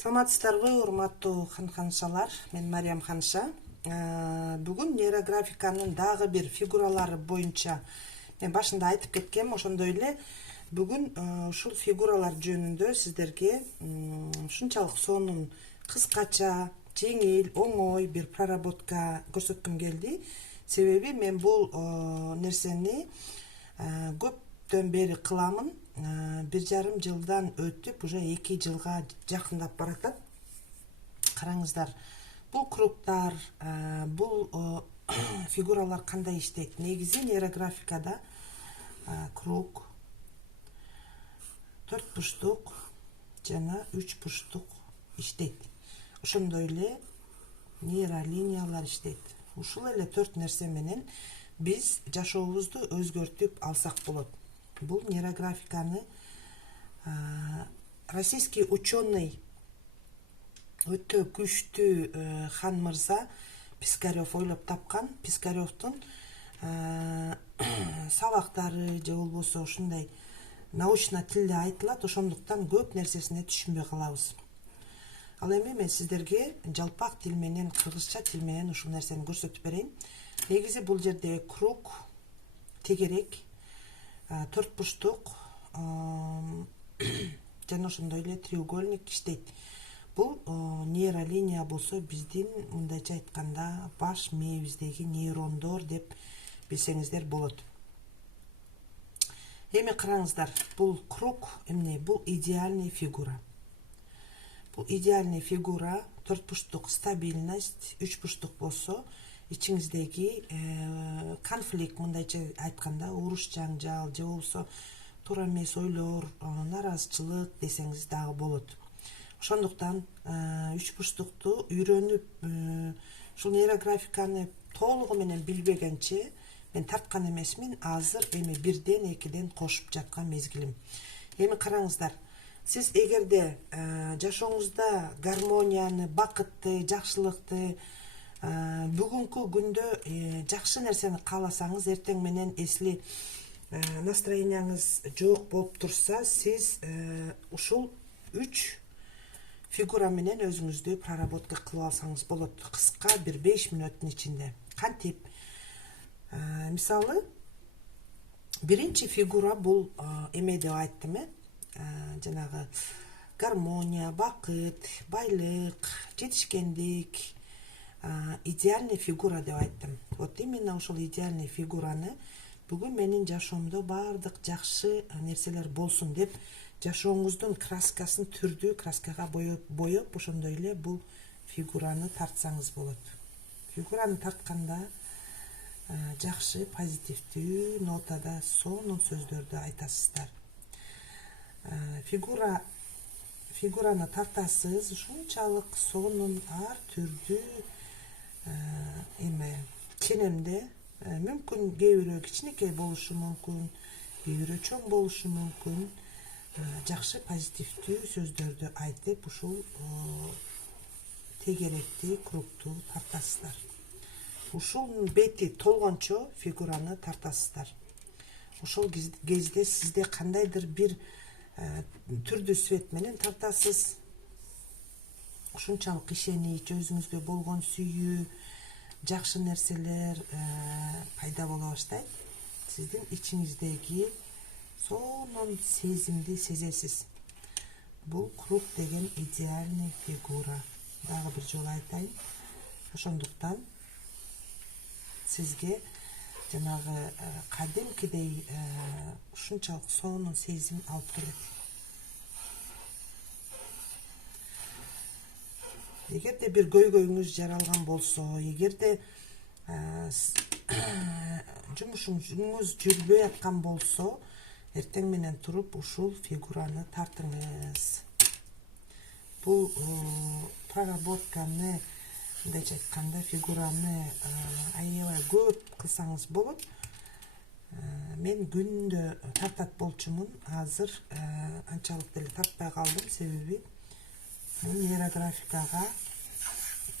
Саламатсыздарбы, урматтуу ханышалар. Мен Мариям ханыша. Бүгүн нейрографиканын дагы бир фигуралары боюнча мен башында айтып кеткем, ошондой эле бүгүн ушул фигуралар жөнүндө сиздерге ушунчалык сонун кыскача, жеңил, оңой бир проработка көрсөткүм келди. Себеби мен бул нерсени көптөн бери кыламын. 1,5 жылдан өтүп, уже 2 жылга жакындап баратат. Караңыздар, бул кругтар, бул фигуралар кандай иштейт? Негизи нейрографикада круг, 4 бурчтук жана 3 бурчтук иштейт. Ошондой эле нейролиниялар иштейт. Ушул эле 4 нерсе менен биз жашообузду өзгөртүп алсак болот. Бул нейрографиканы российский ученый өтө күчтүү хан мырза Пискарев ойлоп тапкан. Пискаревдун сабактары же болбосо ушундай научный тилде айтылат, ошондуктан көп нерсесине түшүнбөй калабыз. Ал эми мен сиздерге жалпак тил менен, кыргызча тил менен ушул нерсени көрсөтүп берейин. Негизи бул жерде круг, тегерек, 4 бурчтук жана ошондой эле треугольник иштейт. Бул нейролиния болсо биздин мындайча айтканда баш мээбиздеги нейрондор деп билсеңиздер болот. Эми караңыздар, бул круг эмне? Бул идеальный фигура. Бул идеальный фигура, 4 бурчтук стабильность, 3 бурчтук болсо ичиңиздеги конфликт, мындайча айтканда уруш жаңжал же болбосо туура эмес ойлор, наразычылык десеңиз дагы болот. Ошондуктан 3 бурчтукту үйрөнүп, ушул нейрографиканы толугу менен билбегенче мен тарткан эмесмин. Азыр эми 1ден 2ден кошуп жаткан мезгилим. Эми караңыздар, сиз эгерде жашооңузда гармонияны, бакытты, жакшылыкты, бүгүнкү күндө жакшы нерсени кааласаңыз, эртең менен эсли настроенияңыз жок болуп турса, сиз ушул 3 фигура менен өзүңүздү проработка кылып алсаңыз болот. Кыска бир 5 мүнөттүн ичинде. Кантип? Мисалы, биринчи фигура бул эме деп айттым, жанагы гармония, бакыт, байлык, жетишкендик, идеальный фигура деп айттым. Вот именно ушул идеальный фигураны бүгүн менин жашоомдо баардык жакшы нерселер болсун деп жашооңуздун краскасын түрдүү краскага боеп, ошондой эле бул фигураны тартсаңыз болот. Фигураны тартканда жакшы, позитивдүү нотада сонун сөздөрдү айтасыздар. Фигураны тартасыз, ушунчалык сонун ар түрдүү ченемде, мүмкүн кээ бирөө кичинекей болушу мүмкүн, кээ бирөө чоң болушу мүмкүн, жакшы позитивдүү сөздөрдү айтып, ушул тегеректи, кругту тартасыздар. Ушул бети толгончо фигураны тартасыздар. Ошол кезде сизде кандайдыр бир түрдүү свет менен тартасыз. Ушунчалык ишенич, өзүңүзгө болгон сүйүү, жакшы нерселер пайда боло баштайт. Сиздин ичиңиздеги сонун сезимди сезесиз. Бул круг деген идеальный фигура. Дагы бир жолу айтайын. Ошондуктан сизге жанагы кадимкидей ушунчалык сонун сезим алып келет. Эгерде бир көйгөйүңүз жаралган болсо, эгерде жумушуңуз жүрбөй аткан болсо, эртең менен туруп ушул фигураны тартыңыз. Бул проработканы, мындайча айтканда, фигураны аябай көп кылсаңыз болот. Мен күндө тартат болчумун, азыр анчалык деле тартпай калдым, себеби нейрографикага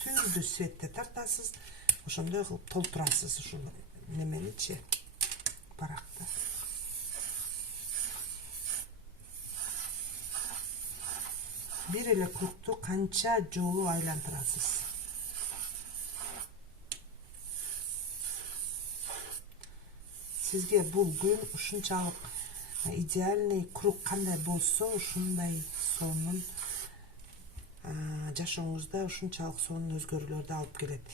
түрдүү светте тартасыз, ошондой кылып толтурасыз ушул неменичи, баракты. бир эле кругту канча жолу айлантырасыз? Сизге бул күн ушунчалык идеальный круг кандай болсо, ушундай сонун жашооңузда ушунчалык сонун өзгөрүүлөрдү алып келет.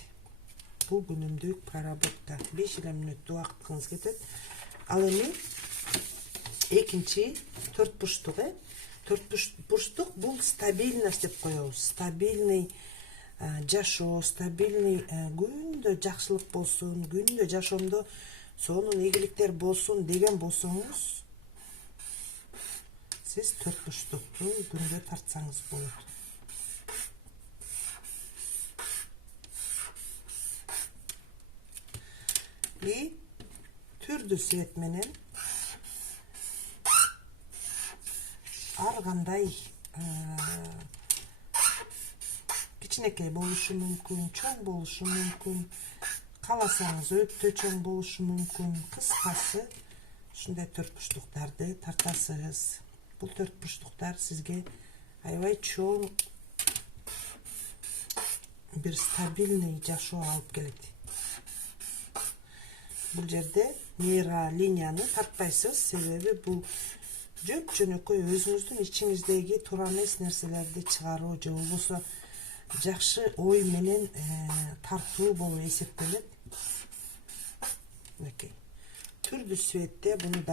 Бул күнүмдүк проработка 5 мүнөттүк убактыңыз кетет. Ал эми экинчи төрт бурчтук, төрт бурчтук бул стабильность деп коебуз. Стабильный жашоо, стабильный күндө жакшылык болсун, күндө жашоомдо сонун ийгиликтер болсун деген болсоңуз, сиз төрт бурчтукту күнгө тартсаңыз болот. И түрдүү свет менен ар кандай кичинекей болушу мүмкүн, чоң болушу мүмкүн, кааласаңыз өтө чоң болушу мүмкүн. Кыскасы, ушундай төрт бурчтуктарды тартасыз. Бул төрт бурчтуктар сизге аябай чоң бир стабильный жашоо алып келет. Бул жерде нейролинияны тартпайсыз, себеби бул жөнөкөй өзүңүздүн ичиңиздеги туура эмес нерселерди чыгаруу же болбосо жакшы ой менен тартуу болуп эсептелет. Мынакей. Түрдүү светте буну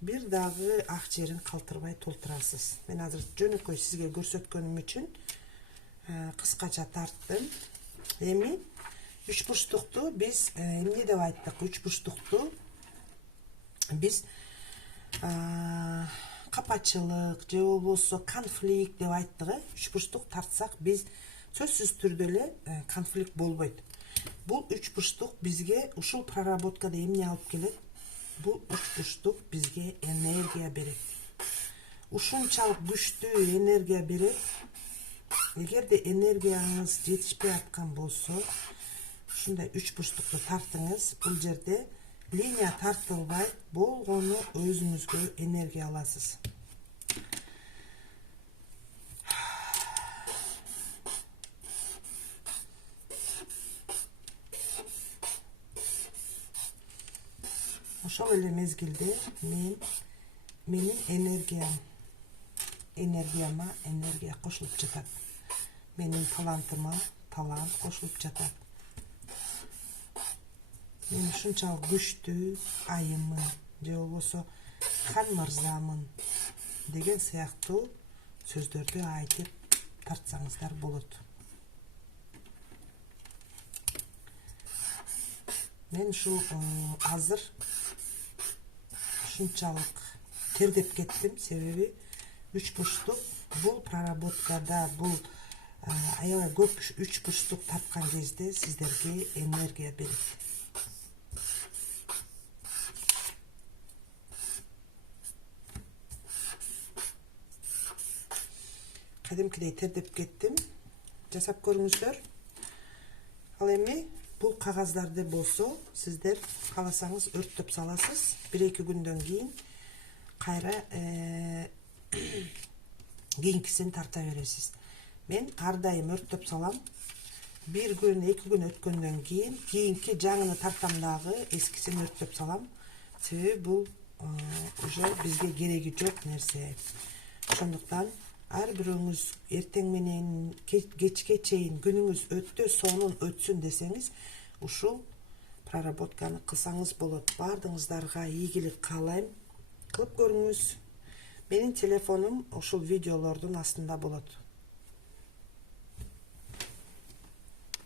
бир дагы ак жерин калтырбай толтурасыз. Мен азыр жөнөкөй сизге көрсөткөнүм үчүн кыскача тарттым. Эми үч бурчтукту биз эмне деп айттык? Үч бурчтукту биз капачылык же болбосо конфликт деп айттык. Үч бурчтук тартсак биз сөзсүз түрдө эле конфликт болбойт. Бул үч бурчтук бизге ушул проработкада эмне алып келет? Бул үч бурчтук бизге энергия берет. Ушунчалык күчтүү энергия берет. Эгерде энергияңыз жетишпей аткан болсо, ушундай үч бурчтукту тартыңыз. Бул жерде линия тартылбай, болгону өзүңүзгө энергия аласыз. Ошол эле мезгилде менин энергияма энергия кошулуп жатат. Менин талантыма талант кошулуп жатат. Мен ушунчалык күчтүү айыммын, же болбосо хан мырзамын деген сыяктуу сөздөрдү айтып тартсаңыздар болот. Мен ушул азыр ушунчалык тердеп кеттим, себеби үч бурчтук бул проработкада бул аябай көп үч бурчтук тапкан кезде сиздерге энергия берет. Кадимкидей тердеп кеттим. Жасап көрүңүздөр. Ал эми бул кагаздарды болсо сиздер кааласаңыз өрттөп саласыз. 1-2 күндөн кийин кайра кийинкисин тарта бересиз. Мен ар дайым өрттөп салам. 1 күн, 2 күн өткөндөн кийин кийинки жаңыны тартам дагы, эскисин өрттөп салам. Себеби бул уже бизге кереги жок нерсе. Ошондуктан ар бирөөңүз эртең менен кечке чейин күнүңүз өтө сонун өтсүн десеңиз, ушул проработканы кылсаңыз болот. Бардыгыңыздарга ийгилик каалайм. Кылып көрүңүз. Менин телефонум ушул видеолордун астында болот.